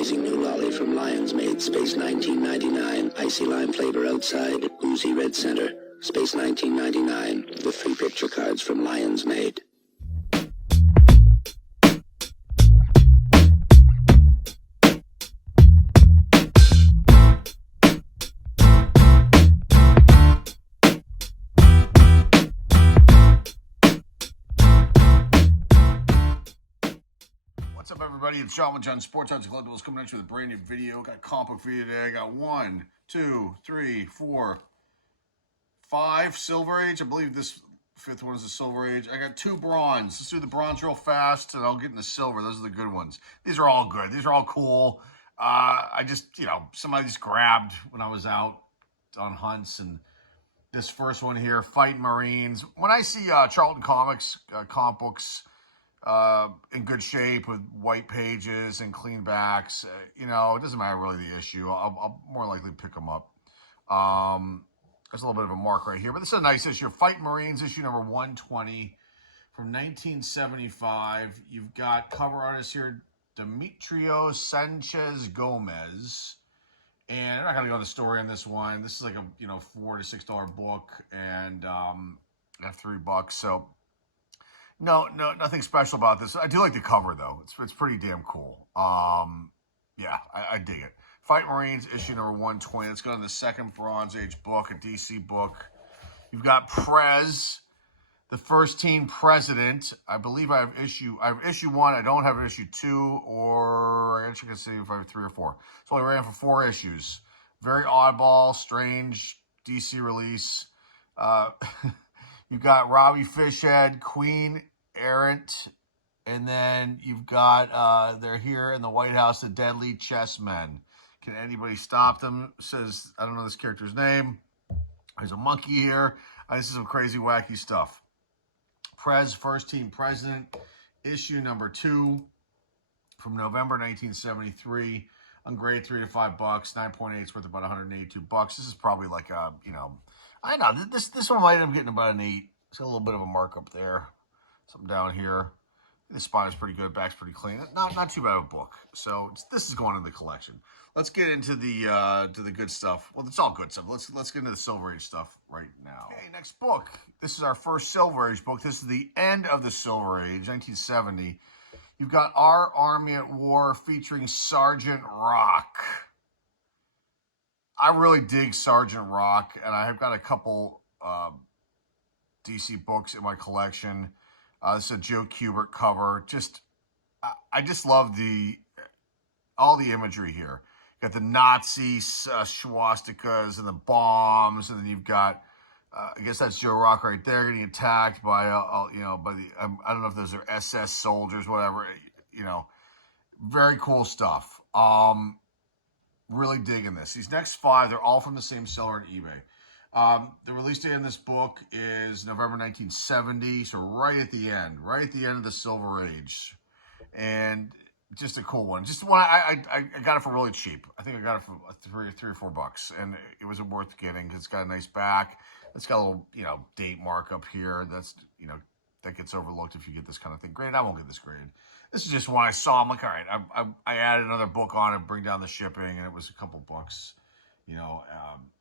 amazing new lolly from Lion's Made, Space 1999. Icy lime flavor outside, oozy red center. Space 1999, with free picture cards from Lion's Made. What's up, everybody? It's Sean with John Sports Arts Collectibles coming at you with a brand new video. Got a comic book for you today. I got 1, 2, 3, 4, 5 Silver Age. I believe this fifth one is the Silver Age. I got 2 bronze. Let's do the bronze real fast, and I'll get into silver. Those are the good ones. These are all good. These are all cool. I just, somebody just grabbed when I was out on hunts, and this first one here, Fighting Marines. When I see Charlton Comics comic books in good shape with white pages and clean backs, it doesn't matter really the issue. I'll more likely pick them up. There's a little bit of a mark right here, but this is a nice issue. Fight Marines, issue number 120 from 1975. You've got cover artist here, Demetrio Sanchez Gomez. And I'm not going to go into the story on this one. This is like a, $4 to $6 book, and I have $3. So no, nothing special about this. I do like the cover, though. It's pretty damn cool. Yeah, I dig it. Fight Marines, issue number 120. Let's go to the second Bronze Age book, a DC book. You've got Prez, the first teen president. I believe I have issue 1. I don't have issue 2, or I guess you can see if I have 3 or 4. So I ran for 4 issues. Very oddball, strange DC release. You've got Robbie Fishhead, Queen Errant, and then you've got, they're here in the White House, the Deadly Chessmen. Can anybody stop them? Says, I don't know this character's name. There's a monkey here. This is some crazy, wacky stuff. Prez, first team president, issue number 2 from November 1973. On grade 3 to $5, 9.8 is worth about $182. This is probably like a, I don't know. This one might end up getting about an 8. It's a little bit of a markup there. Something down here. The spine is pretty good. Back's pretty clean. Not too bad of a book. So this is going in the collection. Let's get into the good stuff. Well, it's all good stuff. Let's get into the Silver Age stuff right now. Okay, next book. This is our first Silver Age book. This is the end of the Silver Age, 1970. You've got Our Army at War featuring Sergeant Rock. I really dig Sergeant Rock, and I have got a couple DC books in my collection. This is a Joe Kubert cover. I just love all the imagery here. You got the Nazi swastikas and the bombs, and then you've got, I guess that's Joe Rock right there getting attacked by, I don't know if those are SS soldiers, whatever. Very cool stuff. Really digging this. These next 5, they're all from the same seller on eBay. The release date on this book is November 1970, so right at the end of the Silver Age. And just a cool one. Just one, I got it for really cheap. I think I got it for $3 or $4, and it was worth getting because it's got a nice back. It's got a little, date markup here. That's, that gets overlooked if you get this kind of thing graded. I won't get this graded. This is just one I saw. I'm like, all right, I added another book on it, bring down the shipping, and it was a couple bucks.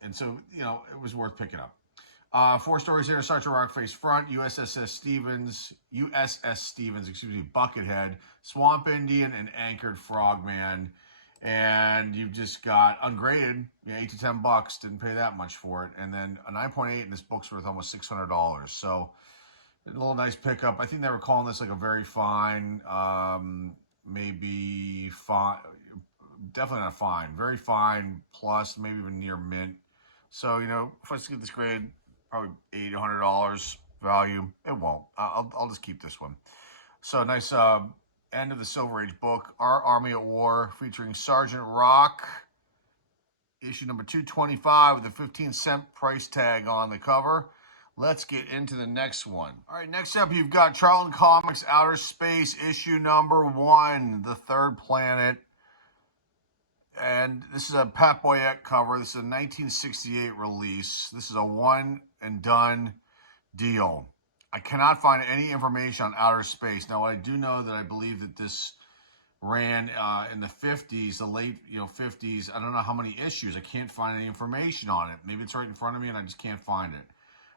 And so, it was worth picking up. 4 stories here. Sergeant Rock face front, USS Stevens, Buckethead, Swamp Indian, and Anchored Frogman. And you've just got ungraded, $8 to $10. Didn't pay that much for it. And then a 9.8, and this book's worth almost $600. So a little nice pickup. I think they were calling this like a very fine, maybe fine. Definitely not fine. Very fine, plus maybe even near mint. So, if I just get this grade, probably $80, $100 value. It won't. I'll just keep this one. So, nice end of the Silver Age book. Our Army at War featuring Sergeant Rock. Issue number 225 with a 15-cent price tag on the cover. Let's get into the next one. All right, next up, you've got Charlton Comics Outer Space, issue number 1, The Third Planet. And this is a Pat Boyette cover. This is a 1968 release. This is a one and done deal. I cannot find any information on outer space. Now, I do know that I believe that this ran in the 50s, the late 50s. I don't know how many issues. I can't find any information on it. Maybe it's right in front of me and I just can't find it.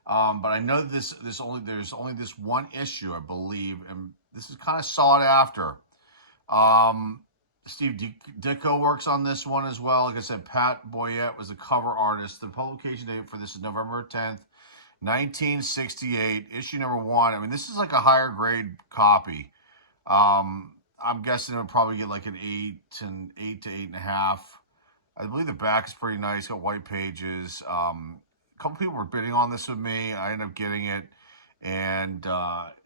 But I know that there's only this one issue, I believe, and this is kind of sought after. Steve Ditko works on this one as well. Like I said, Pat Boyette was the cover artist. The publication date for this is November 10th, 1968, issue number 1. I mean, this is like a higher grade copy. I'm guessing it would probably get like an 8 to 8.5. I believe the back is pretty nice. Got white pages. A couple people were bidding on this with me. I ended up getting it, and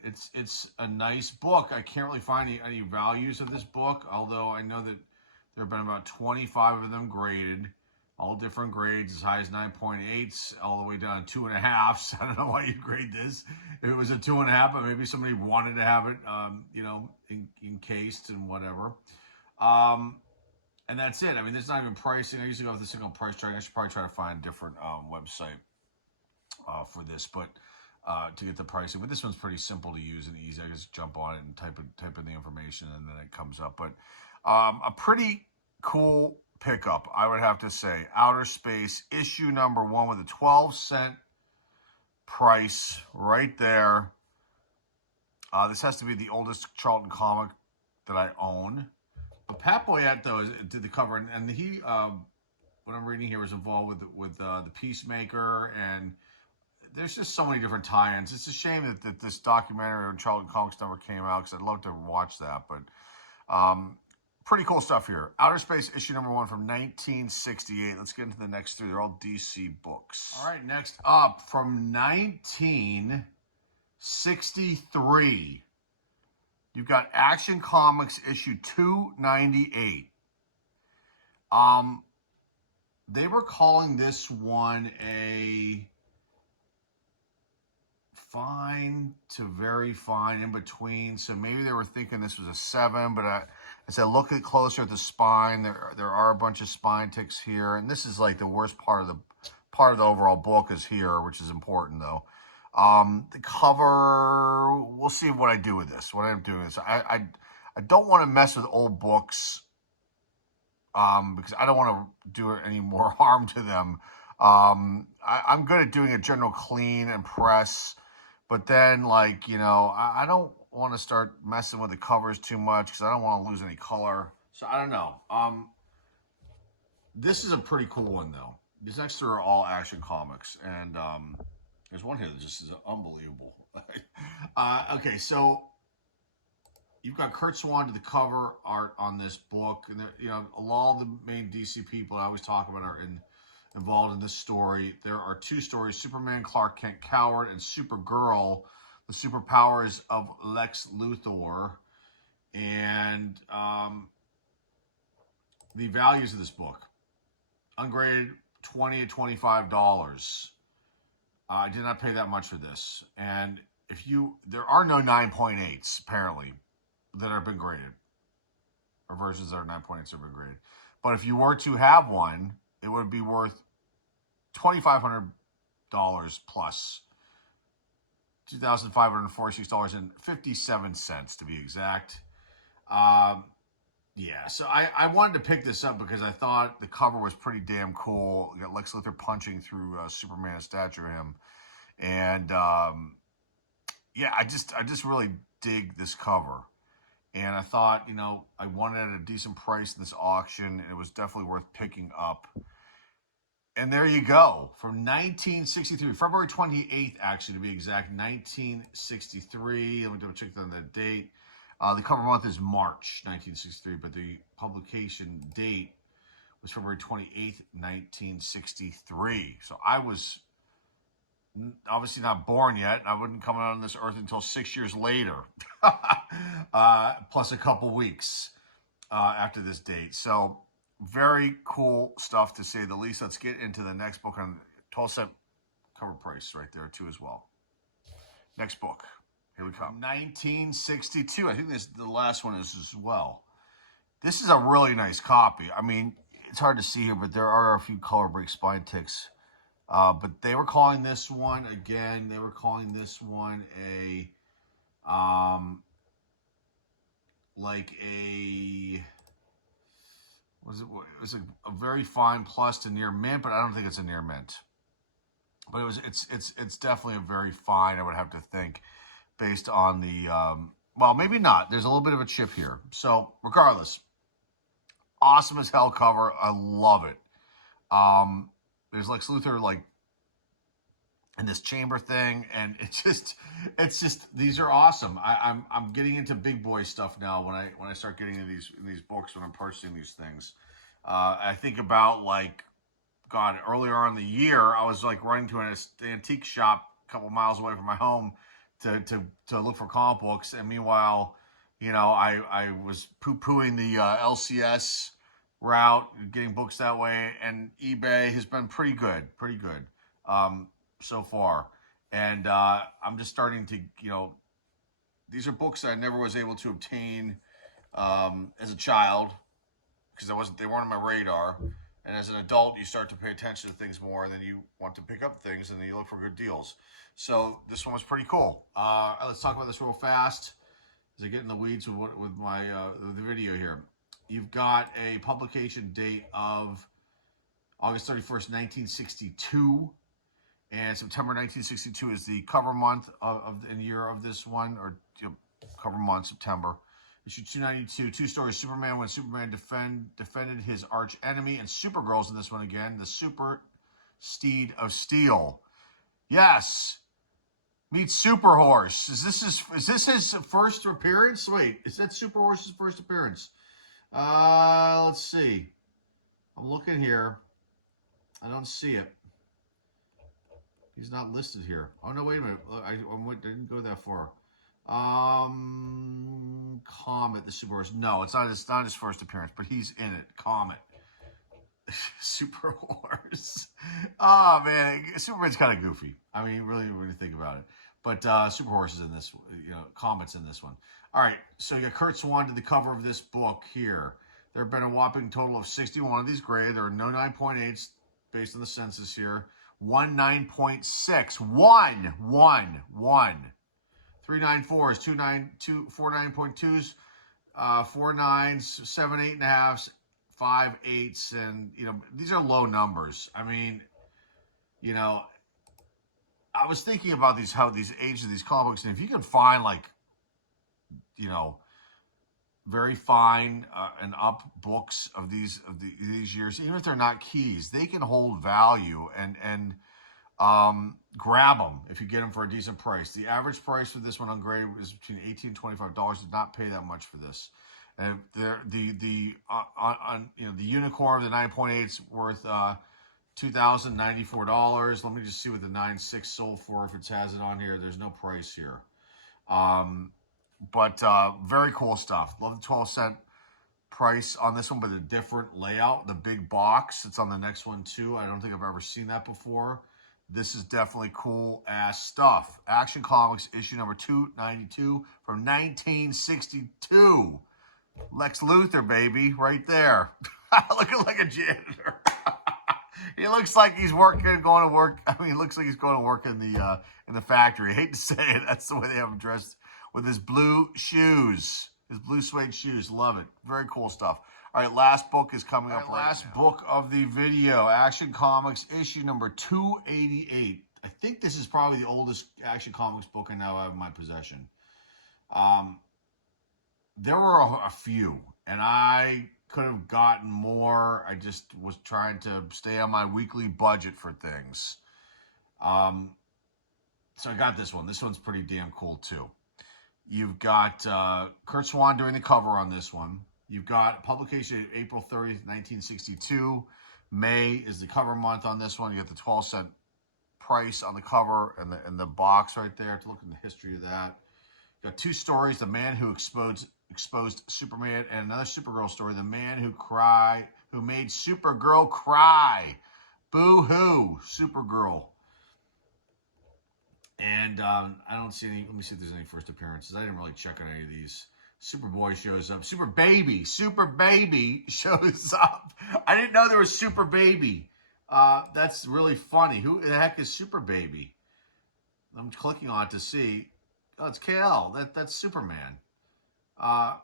it's a nice book. I can't really find any values of this book, although I know that there have been about 25 of them graded, all different grades, as high as 9.8s, all the way down to 2.5s. I don't know why you grade this. If it was a 2.5, but maybe somebody wanted to have it, encased and whatever. And that's it. I mean, there's not even pricing. I usually go with the single price track. I should probably try to find a different website for this, but to get the pricing. But this one's pretty simple to use and easy. I just jump on it and type in the information, and then it comes up. But a pretty cool pickup, I would have to say. Outer Space, issue number 1 with a 12-cent price right there. This has to be the oldest Charlton comic that I own. But Pat Boyette, though, did the cover, and he, what I'm reading here, was involved with the Peacemaker, and there's just so many different tie-ins. It's a shame that this documentary on Charlton Comics never came out, because I'd love to watch that. But pretty cool stuff here. Outer Space, issue number 1 from 1968. Let's get into the next 3. They're all DC books. All right, next up, from 1963. You've got Action Comics issue 298. They were calling this one a fine to very fine, in between. So maybe they were thinking this was a 7, but as I look closer at the spine, there are a bunch of spine ticks here, and this is like the worst part of the overall book is here, which is important though. The cover, we'll see what I do with this. What I'm doing is I don't want to mess with old books, because I don't want to do any more harm to them. I'm good at doing a general clean and press, but then I don't want to start messing with the covers too much, because I don't want to lose any color. So I don't know. This is a pretty cool one though. These next 3 are all Action Comics, and there's one here that just is unbelievable. Okay, so you've got Kurt Swan to the cover art on this book, and a lot of the main DC people I always talk about are involved in this story. There are 2 stories: Superman, Clark Kent, Coward, and Supergirl, the superpowers of Lex Luthor. And the values of this book: ungraded, $20 to $25. I did not pay that much for this. And there are no 9.8s apparently that have been graded, or versions that are 9.8s have been graded. But if you were to have one, it would be worth $2,500 plus, $2,546.57 to be exact. Yeah, so I wanted to pick this up because I thought the cover was pretty damn cool. You got Lex Luthor punching through Superman's statue of him, and yeah, I just really dig this cover, and I thought I wanted it at a decent price in this auction, and it was definitely worth picking up. And there you go, from 1963, February 28th, actually to be exact, 1963. Let me double check on the date. The cover month is March 1963, but the publication date was February 28th, 1963. So I was obviously not born yet. I wouldn't come out on this earth until 6 years later, plus a couple weeks after this date. So very cool stuff, to say the least. Let's get into the next book on 12-cent cover price right there too as well. Next book. Here we come. 1962. I think the last one is as well. This is a really nice copy. I mean, it's hard to see here, but there are a few color break spine ticks. But they were calling this one, again, a like a was a very fine plus to near mint, but I don't think it's a near mint. But it's definitely a very fine, I would have to think, based on the well, maybe not. There's a little bit of a chip here. So regardless, awesome as hell cover. I love it. There's Lex Luthor like in this chamber thing, and it's just these are awesome. I'm getting into big boy stuff now when I start getting into these books when I'm purchasing these things. I think about like God, earlier in the year, I was like running to an antique shop a couple miles away from my home to look for comic books, and meanwhile, you know, I was poo-pooing the LCS route, getting books that way, and eBay has been pretty good so far, and I'm just starting to, you know, these are books that I never was able to obtain as a child because they weren't on my radar. And as an adult, you start to pay attention to things more, and then you want to pick up things, and then you look for good deals. So this one was pretty cool. Let's talk about this real fast as I get in the weeds with my the video here. You've got a publication date of August 31st, 1962, and September 1962 is the cover month of the year of this one, or cover month, September. Issue 292, two stories, Superman when Superman defended his arch enemy, and Supergirl's in this one again, the Super Steed of Steel. Yes, meet Super Horse. Is this his first appearance? Wait, is that Super Horse's first appearance? Let's see. I'm looking here. I don't see it. He's not listed here. Oh no, wait a minute. I didn't go that far. Comet, the Super Horse. No, it's not his first appearance, but he's in it. Comet. Super Horse. Oh man, Superman's kind of goofy. I mean, really, when you think about it. But Super Horse is in this. You know, Comet's in this one. All right, so you got Kurt Swan to the cover of this book here. There have been a whopping total of 61 of these graded. There are no 9.8s based on the census here. 9.6. One. 3 9.4s, 4 9.2s, 4 9s, 7 8.5s, 5 8s, and you know these are low numbers. I mean, you know, I was thinking about how these age of these comic books, and if you can find like, you know, very fine and up books of these years, even if they're not keys, they can hold value and grab them if you get them for a decent price. The average price for this one on grade is between $18 and $25. Did not pay that much for this. And the unicorn of the 9.8's worth $2,094. Let me just see what the 9.6 sold for if it has it on here. There's no price here. But very cool stuff. Love the 12-cent price on this one, but a different layout. The big box. It's on the next one too. I don't think I've ever seen that before. This is definitely cool ass stuff. Action Comics issue number 292 from 1962. Lex Luthor, baby, right there. Looking like a janitor. He looks like he's going to work. I mean, he looks like he's going to work in the factory. I hate to say it. That's the way they have him dressed with his blue shoes, his blue suede shoes. Love it. Very cool stuff. All right, last book is coming up right last now. Book of the video, Action Comics, issue number 288. I think this is probably the oldest Action Comics book I now have in my possession. There were a few, and I could have gotten more. I just was trying to stay on my weekly budget for things. So I got this one. This one's pretty damn cool, too. You've got Kurt Swan doing the cover on this one. You've got publication April 30th, 1962. May is the cover month on this one. You got the 12-cent price on the cover and the box right there to look at the history of that. You got two stories, The Man Who Exposed Superman, and another Supergirl story, The Man Who Made Supergirl Cry. Boo-hoo, Supergirl. And I don't see any, let me see if there's any first appearances. I didn't really check on any of these. Superboy shows up. Super Baby shows up. I didn't know there was Super Baby. That's really funny. Who the heck is Super Baby? I'm clicking on it to see. Oh, it's KL. That's Superman. But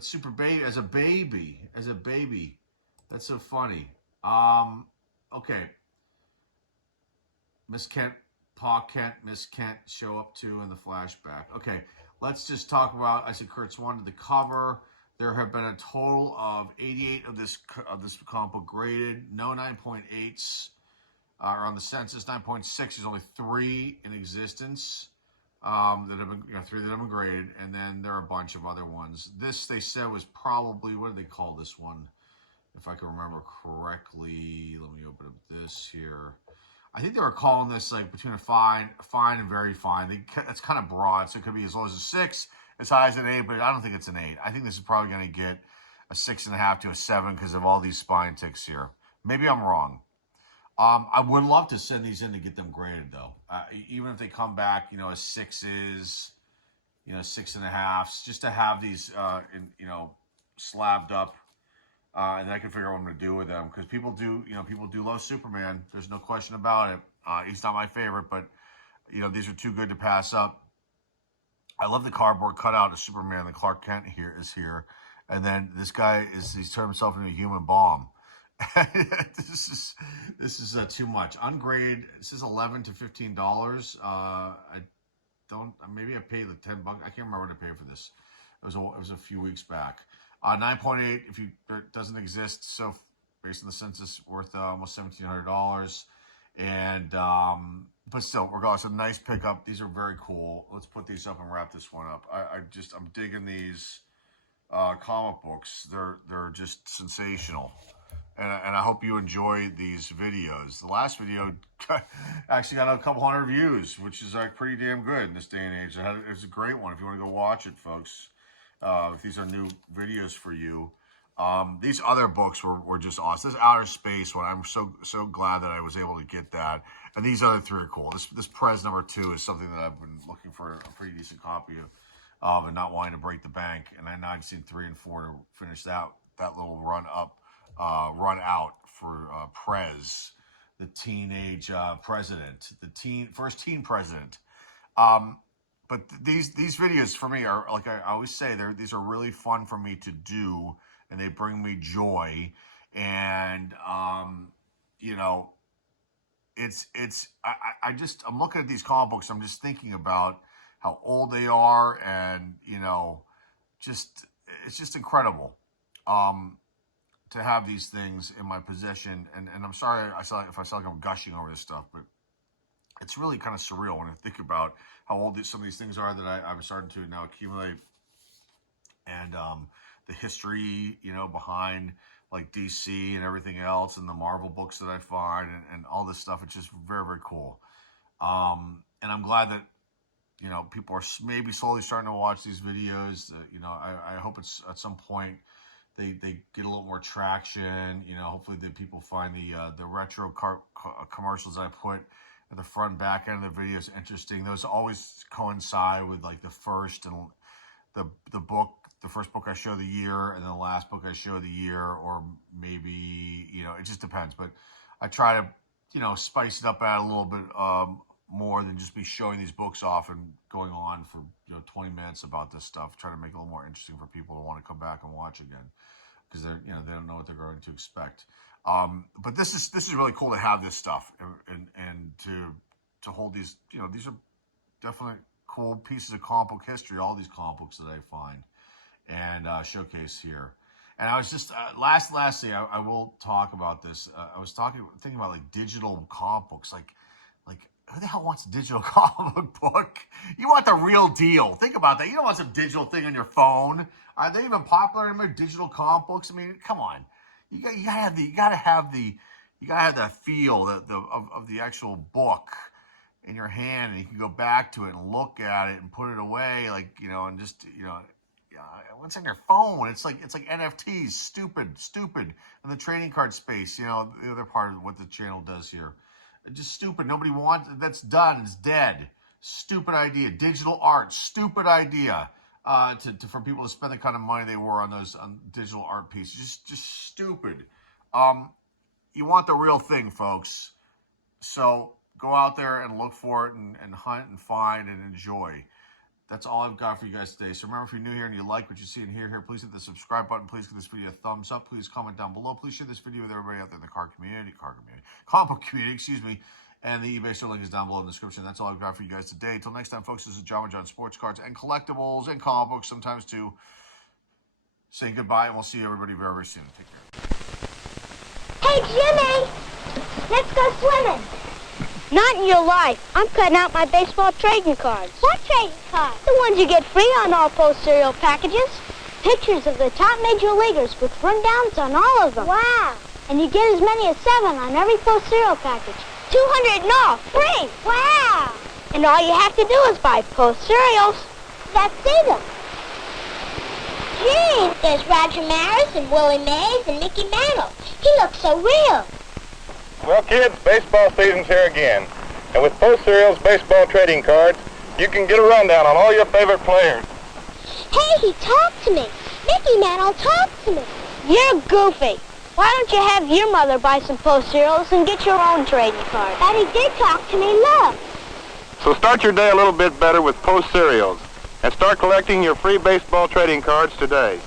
Super Baby as a baby. That's so funny. Okay. Miss Kent, Pa Kent, Miss Kent show up too in the flashback. Okay, let's just talk about. I said Kurtz wanted the cover. There have been a total of 88 of this comic book graded. No 9.8s are on the census. 9.6. There's only 3 in existence that have been 3 that have been graded, and then there are a bunch of other ones. This they said was probably, what did they call this one? If I can remember correctly, let me open up this here. I think they were calling this like between a fine and very fine. It's kind of broad, so it could be as low as a 6, as high as an 8, but I don't think it's an 8. I think this is probably going to get a 6.5 to a 7 because of all these spine ticks here. Maybe I'm wrong. I would love to send these in to get them graded, though. Even if they come back, as 6s, 6.5s, just to have these, slabbed up. And then I can figure out what I'm going to do with them, because people do love Superman. There's no question about it. He's not my favorite, but these are too good to pass up. I love the cardboard cutout of Superman. The Clark Kent is here, and then this guy he's turned himself into a human bomb. This is too much. Ungraded. This is $11 to $15. Maybe I paid the $10. I can't remember what I paid for this. It was a few weeks back. 9.8, it doesn't exist, so based on the census, worth almost $1,700. And but still, regardless, a nice pickup. These are very cool. Let's put these up and wrap this one up. I'm digging these comic books. They're just sensational. And I hope you enjoy these videos. The last video actually got a couple hundred views, which is pretty damn good in this day and age. It was a great one. If you want to go watch it, folks. If these are new videos for you. These other books were just awesome. This Outer Space one, I'm so glad that I was able to get that. And these other 3 are cool. This Prez number 2 is something that I've been looking for a pretty decent copy of, and not wanting to break the bank. And I know I've seen 3 and 4 to finish that little run out for Prez, the teenage president, first teen president. But these videos for me are, like I always say, these are really fun for me to do, and they bring me joy. And I'm looking at these comic books. I'm just thinking about how old they are, and it's just incredible to have these things in my possession. And I'm sorry if I sound like I'm gushing over this stuff, but it's really kind of surreal when I think about how old some of these things are that I'm starting to now accumulate, and the history, behind like DC and everything else, and the Marvel books that I find, and all this stuff. It's just very, very cool. And I'm glad that, people are maybe slowly starting to watch these videos. I hope it's at some point they get a little more traction. Hopefully the people find the retro commercials I put at the front and back end of the videos interesting. Those always coincide with like the first and the first book I show the year, and then the last book I show the year, or maybe, it just depends. But I try to, spice it up, add a little bit more than just be showing these books off and going on for 20 minutes about this stuff. Try to make it a little more interesting for people to want to come back and watch again, because they don't know what they're going to expect. But this is really cool to have this stuff, and to hold these. These are definitely cool pieces of comic book history. All these comic books that I find and showcase here. And I was just lastly, I will talk about this. I was thinking about like digital comic books, like who the hell wants a digital comic book? You want the real deal. Think about that. You don't want some digital thing on your phone. Are they even popular anymore? Digital comic books? I mean, come on. You gotta have the feel of the actual book in your hand, and you can go back to it and look at it and put it away, and just what's on your phone? It's like NFTs, stupid, and the trading card space. The other part of what the channel does here. Just stupid. Nobody wants it. That's done. It's dead. Stupid idea. Digital art. Stupid idea. For people to spend the kind of money they were on those digital art pieces. Just stupid. You want the real thing, folks. So go out there and look for it, and hunt and find and enjoy. That's all I've got for you guys today. So remember, if you're new here and you like what you see and hear here, please hit the subscribe button. Please give this video a thumbs up. Please comment down below. Please share this video with everybody out there in the comic book community, and the eBay store link is down below in the description. That's all I've got for you guys today. Until next time, folks, this is Java John Sports Cards and Collectibles and comic books sometimes too. Say goodbye, and we'll see everybody very, very soon. Take care. Hey, Jimmy! Let's go swimming. Not in your life. I'm cutting out my baseball trading cards. What trading cards? The ones you get free on all Post cereal packages. Pictures of the top major leaguers with rundowns on all of them. Wow. And you get as many as 7 on every Post cereal package. 200 in all, free. Wow. And all you have to do is buy Post cereals. Let's see them. Gee, there's Roger Maris and Willie Mays and Mickey Mantle. He looks so real. Well, kids, baseball season's here again. And with Post Cereal's baseball trading cards, you can get a rundown on all your favorite players. Hey, he talked to me. Mickey Mantle talked to me. You're goofy. Why don't you have your mother buy some Post cereals and get your own trading card? Daddy did talk to me, look. So start your day a little bit better with Post Cereals. And start collecting your free baseball trading cards today.